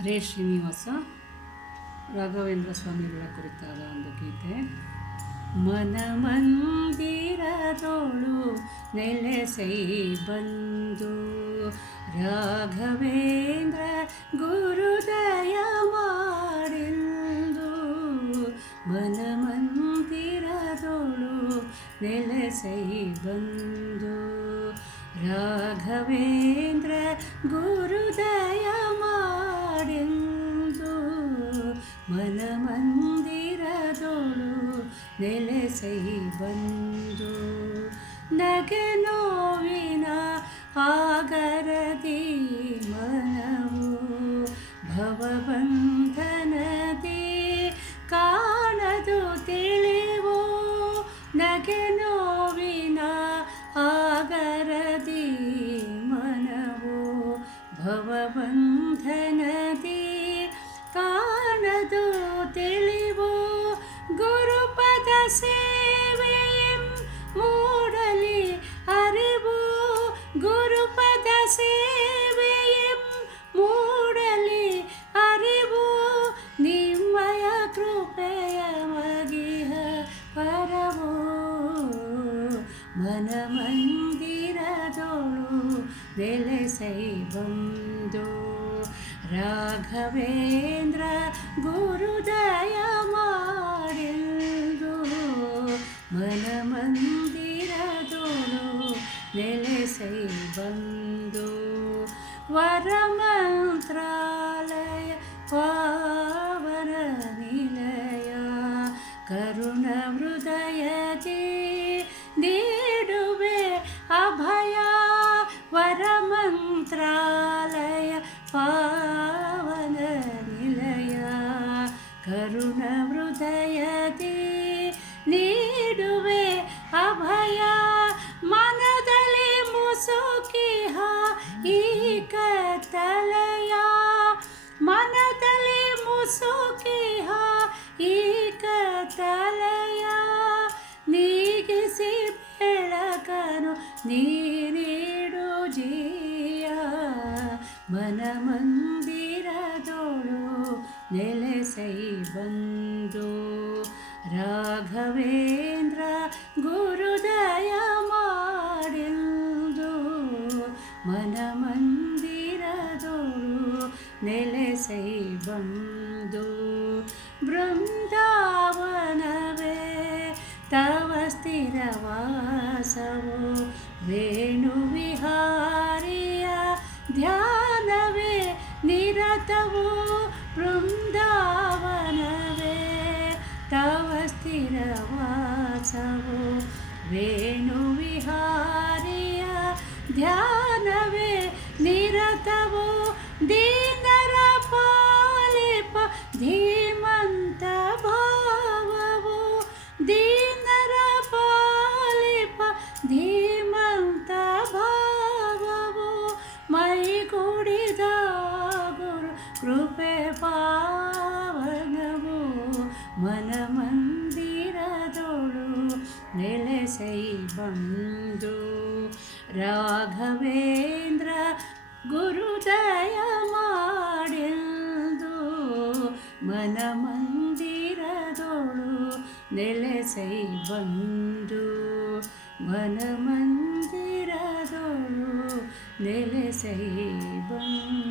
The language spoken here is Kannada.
ಹರೇ ಶ್ರೀನಿವಾಸ ರಾಘವೇಂದ್ರ ಸ್ವಾಮಿಗಳ ಕುರಿತಾದ ಒಂದು ಗೀತೆ. ಮನಮಂದಿರದೋಳು ನೆಲೆಸೈ ಬಂದು ರಾಘವೇಂದ್ರ ಗುರುದಯ ಮಾಡಿಂದು. ಮನಮಂದಿರದೋಳು ನೆಲೆಸೈ ಬಂದು ರಾಘವೇಂದ್ರ ಗುರುದಯ ಮಾಡಿಂದು. ಮನಮಂದಿರದೋಳು ನೆಲೆಸೈ ಬಂದು ನಗೆ ನೋವಿನ ಆಗರದಿ ಮನವು ಭವಬಂಧನದಿ ಕಾಣದು ತಿಳಿವು. ನಗೆ ನೋವಿನ ಆಗರದಿ ಮನವು ಭವಬಂಧನದಿ ಕಾಣದು ತಿಳಿವು. ಗುರುಪದ ಸೇವೆಯಂ ಮೂಡಲಿ ಅರಿವು. ಗುರುಪದ ಸೇವೆಯಂ ಮೂಡಲಿ ಅರಿವು. ನಿಮ್ಮಯ ಕೃಪೆಯ ಮಗಿಹ ಪರವು. ಮನಮಂದಿರದೋಳು ನೆಲೆಸೈ ಬಂದು ರಾಘವೇಂದ್ರ ಗುರುದಯ ಮಾಡಿಂದು. ಮನಮಂದಿರದೋಳು ನೆಲೆಸೈ ಬಂದು ವರಮಂತ್ರಾಲಯ ಪಾವನ ನಿಲಯ ಕರುಣ ಹೃದಯದಿ ನೀಡುವೆ ಅಭಯ. ವರಮಂತ್ರಾಲಯ ಪಾವನ ನಿಲಯ ಕರುಣ ಹೃದಯದಿ ನೀಡುವೆ ಅಭಯ. ಮನದಲ್ಲಿ ಮುಸುಕಿಹ ಈ ಕತ್ತಲೆಯ ಮನದಲ್ಲಿ ಮುಸುಕಿಹ ಈ ಕತ್ತಲೆಯ ನೀಗಿಸಿ ಬೆಳಕನು ನೀಡು ಜೀಯ. ಮನಮಂದಿರದೋಳು ನೆಲೆಸೈ ಬಂದು ರಾಘವೇಂದ್ರ ಗುರುದಯ ಮಾಡಿಂದು. ಮನಮಂದಿರದೋಳು ನೆಲೆಸೈ ಬಂದು ಬೃಂದಾವನವೇ ತವ ಸ್ಥಿರವಾಸವು. ವೇಣುವಿಹಾರಿಯ ಧ್ಯಾನವೇ ನಿರತವು. ಬೃಂದಾವನವೇ ತವ ಸ್ಥಿರವಾಸವು. ವೇಣುವಿಹಾರಿಯ ಧ್ಯಾನವೇ ನಿರತವು. ದೀನರ ಪಾಲಿಪ ಧೀಮಂತ ಭಾವವು. ದೀನರ ಪಾಲಿಪ ಧೀಮಂತ ಭಾವವು. ಮೈಗೂಡಿದ ಗುರು ಕೃಪೆ ಪಾವನವು. ಮನಮಂದಿರದೋಳು ನೆಲೆಸೈ ಬಂದು ರಾಘವೇಂದ್ರ ಗುರುದಯ ಮಾಡಿಂದು. ಮನಮಂದಿರದೋಳು ನೆಲೆಸೈ ಬಂದು ಮನಮಂದಿರದೋಳು ನೆಲೆಸೈ ಬಂದು.